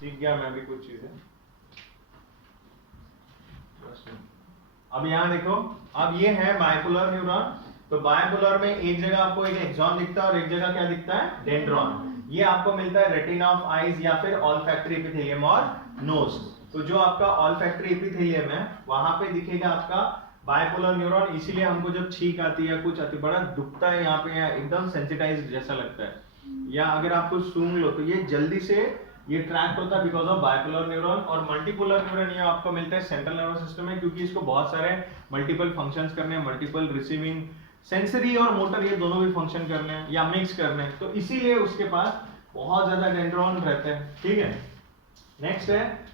सीख गया मैं भी कुछ चीजें। अब यहाँ देखो, अब ये है बाइपोलर न्यूरॉन। तो बाइपोलर में एक जगह आपको एक एक्सॉन दिखता है और एक जगह क्या दिखता है, डेंड्रॉन। ये आपको मिलता है रेटिना ऑफ आईज या फिर ऑल्फैक्टरी एपिथेलियम और नोज। तो जो आपका ऑल्फैक्टरी एपिथेलियम है वहां पे दिखेगा आपका बाइपोलर न्यूरॉन। इसीलिए हमको जब छींक आती है कुछ आती बड़ा दुखता है यहाँ पे, या एकदम सेंसिटाइज जैसा लगता है, या अगर आपको सूंघ लो तो ये जल्दी से ये ट्रैक होता है बिकॉज ऑफ बाइपोलर न्यूरॉन। और मल्टीपोलर न्यूरॉन ये आपको मिलता है सेंट्रल नर्वस सिस्टम में, क्योंकि इसको बहुत सारे मल्टीपल फंक्शंस करने हैं, मल्टीपल रिसीविंग, सेंसरी और मोटर ये दोनों भी फंक्शन करने हैं या मिक्स करने हैं, तो इसीलिए उसके पास बहुत ज्यादा डेंड्रॉन रहते हैं। ठीक है, नेक्स्ट है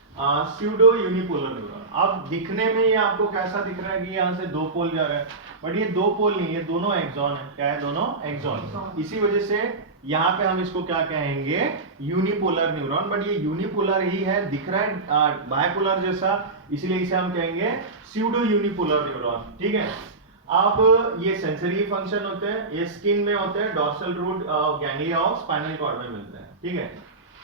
स्यूडो यूनिपोलर न्यूरॉन। अब दिखने में ये आपको कैसा दिख रहा है कि यहाँ से दो पोल जा रहा है, बट ये दो पोल नहीं, ये दोनों एक्सॉन है। क्या है, दोनों एक्सॉन। इसी वजह से यहाँ पे हम इसको क्या कहेंगे, यूनिपोलर न्यूरॉन। बट ये यूनिपोलर ही है, दिख रहा है बाइपोलर जैसा, इसलिए इसे हम कहेंगे स्यूडो यूनिपोलर न्यूरॉन। ठीक है, अब ये सेंसरी फंक्शन होते हैं, ये स्किन में होते हैं, dorsal root ganglia of spinal cord में मिलते हैं। ठीक है,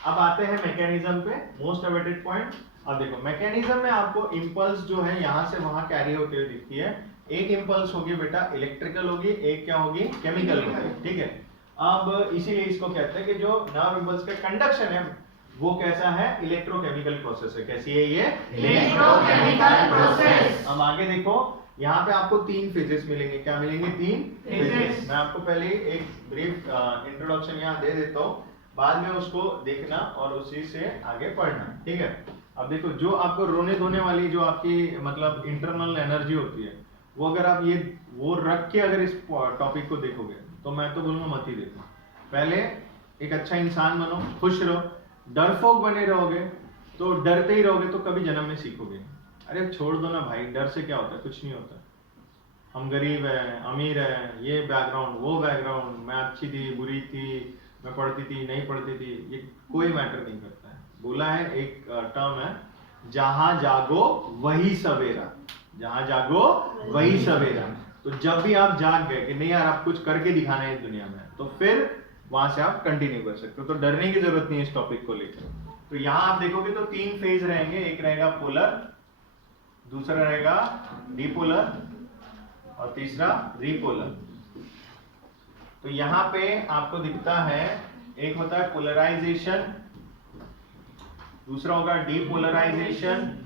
अब आते हैं मैकेनिज्म पे, मोस्ट अवेटेड पॉइंट। अब देखो मैकेनिज्म में आपको इंपल्स जो है यहाँ से वहां कैरी होते हुए दिखती है। एक इंपल्स होगी बेटा इलेक्ट्रिकल होगी, एक क्या होगी, केमिकल होगी। ठीक है, अब इसीलिए इसको कहते हैं कि जो नर्व इंपल्स का कंडक्शन है वो कैसा है, इलेक्ट्रोकेमिकल प्रोसेस है। कैसी है ये, इलेक्ट्रोकेमिकल प्रोसेस। अब आगे देखो, यहाँ पे आपको तीन फेजेस मिलेंगे। क्या मिलेंगे, तीन फेजेस। मैं आपको पहले एक ब्रीफ इंट्रोडक्शन यहाँ दे देता हूँ, बाद में उसको देखना और उसी से आगे पढ़ना। ठीक है, अब देखो जो आपको रोने धोने वाली जो आपकी मतलब इंटरनल एनर्जी होती है, वो अगर आप ये वो रख के अगर इस टॉपिक को देखोगे तो मैं तो बोलूंगा मत ही देखो। पहले एक अच्छा इंसान बनो, खुश रहो। डरपोक बने रहोगे तो डरते ही रहोगे तो कभी जन्म में सीखोगे। अरे छोड़ दो ना भाई, डर से क्या होता है, कुछ नहीं होता। हम गरीब है, अमीर है, ये बैकग्राउंड वो बैकग्राउंड, मैं अच्छी थी बुरी थी, मैं पढ़ती थी नहीं पढ़ती थी, ये कोई मैटर नहीं करता है। बोला है एक टर्म है, जहां जागो वही सवेरा, जहां जागो वही सवेरा। तो जब भी आप जाग गए कि नहीं यार आप कुछ करके दिखाना है इस दुनिया में, तो फिर वहां से आप कंटिन्यू कर सकते हो। तो डरने की जरूरत नहीं है इस टॉपिक को लेकर। तो यहाँ आप देखोगे तो तीन फेज रहेंगे, एक रहेगा पोलर, दूसरा रहेगा डिपोलर और तीसरा रिपोलर। तो यहाँ पे आपको दिखता है एक होता है पोलराइजेशन, दूसरा होगा डीपोलराइजेशन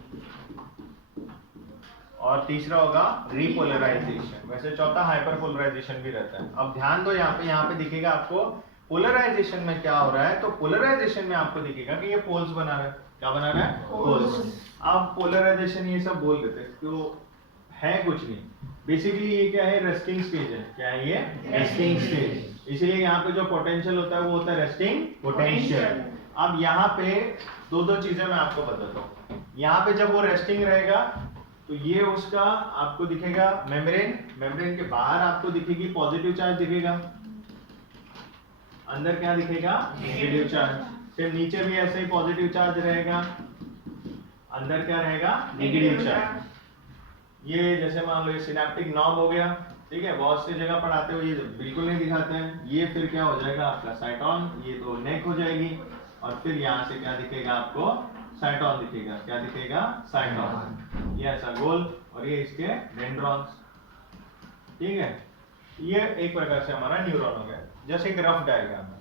और तीसरा होगा रिपोलराइजेशन। वैसे चौथा हाइपरपोलराइजेशन भी रहता है। अब ध्यान दो, यहाँ पे दिखेगा आपको पोलराइजेशन में क्या हो रहा है। तो पोलराइजेशन में आपको दिखेगा कि ये पोल्स बना रहा है। क्या बना रहा है, पोल्स। अब पोलराइजेशन ये सब बोल देते हैं तो है कुछ नहीं, बेसिकली ये क्या है, रेस्टिंग स्टेज है। क्या है ये, रेस्टिंग स्टेज। इसलिए यहाँ पे जो पोटेंशियल होता है वो होता है रेस्टिंग पोटेंशियल। अब यहाँ पे दो चीजें मैं आपको बताता हूँ। यहाँ पे जब वो रेस्टिंग रहेगा तो ये उसका आपको दिखेगा मेम्ब्रेन, मेम्ब्रेन के बाहर आपको दिखेगी पॉजिटिव चार्ज दिखेगा, अंदर क्या दिखेगा, नेगेटिव चार्ज। फिर नीचे भी ऐसे ही पॉजिटिव चार्ज रहेगा, अंदर क्या रहेगा, नेगेटिव चार्ज। ये जैसे मान लो ये सिनेप्टिक नॉब हो गया। ठीक है, बहुत सी जगह पढ़ाते हो ये बिल्कुल नहीं दिखाते हैं। ये फिर क्या हो जाएगा आपका साइटोन, ये तो नेक हो जाएगी और फिर यहाँ से क्या दिखेगा आपको, साइटोन दिखेगा। क्या दिखेगा, साइटोन। ये ऐसा गोल और ये इसके डेंड्रॉन्स। ठीक है, ये एक प्रकार से हमारा न्यूरॉन हो गया। जैसे एक रफ डायग्राम है,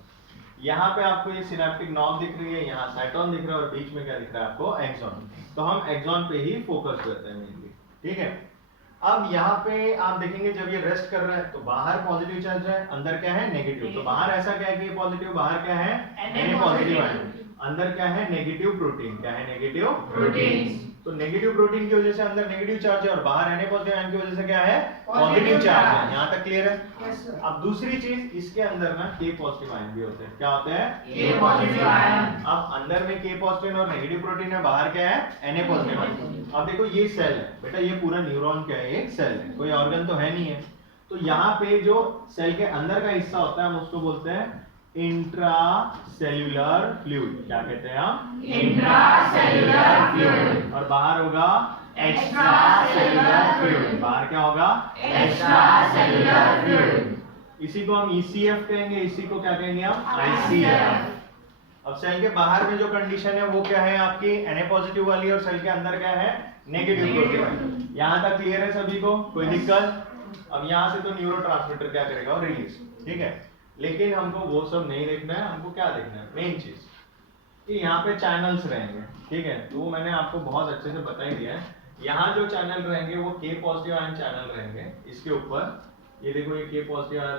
यहाँ पे आपको ये सिनेप्टिक नॉब दिख रही है, यहाँ साइटोन दिख रहा है और बीच में क्या दिख रहा है आपको, एक्सॉन। तो हम एक्सॉन पे ही फोकस करते हैं मेनली। ठीक है, अब यहाँ पे आप देखेंगे जब ये रेस्ट कर रहा है तो बाहर पॉजिटिव चार्ज है, अंदर क्या है, नेगेटिव। तो बाहर ऐसा क्या है कि पॉजिटिव, बाहर क्या है, Na पॉजिटिव आयन, अंदर क्या है, नेगेटिव प्रोटीन। क्या है, नेगेटिव प्रोटीन। तो नेगेटिव प्रोटीन की वजह से अंदर नेगेटिव चार्ज है और बाहर Na पॉजिटिव आयन की वजह से क्या है, पॉजिटिव चार्ज है। यहाँ तक क्लियर है? Yes, sir. अब दूसरी चीज, इसके अंदर ना K पॉजिटिव आयन भी होते हैं। क्या होते हैं, K पॉजिटिव आयन। अब अंदर में K पॉजिटिव और नेगेटिव प्रोटीन है, बाहर क्या है, Na पॉजिटिव आयन। अब देखो ये सेल है बेटा, ये पूरा न्यूरॉन क्या है, एक सेल है, कोई ऑर्गन तो है नहीं है। तो यहाँ पे जो सेल के अंदर का हिस्सा होता है हम उसको बोलते हैं इंट्रासेल्युलर फ्लूइड। क्या कहते हैं हम, इंट्रासेल्युलर फ्लूइड। और बाहर होगा एक्स्ट्रासेल्युलर फ्लूइड। बाहर क्या होगा, एक्स्ट्रासेल्युलर फ्लूइड। इसी को हम ECF कहेंगे, इसी को क्या कहेंगे हम, ICF। अब सेल के बाहर में जो कंडीशन है वो क्या है आपकी Na पॉजिटिव वाली, और सेल के अंदर क्या है नेगेटिव प्रोटीन वाली। यहाँ तक क्लियर है सभी को, कोई दिक्कत? अब यहाँ से तो न्यूरोट्रांसमीटर क्या करेगा, और रिलीज, ठीक है। लेकिन हमको वो सब नहीं देखना है, हमको क्या देखना है, मेन चीज कि यहाँ पे चैनल्स रहेंगे, ठीक है। तो वो मैंने आपको बहुत अच्छे से बता ही दिया है। यहाँ जो चैनल रहेंगे वो K पॉजिटिव आयन चैनल रहेंगे। इसके ऊपर ये देखो, ये K पॉजिटिव आयन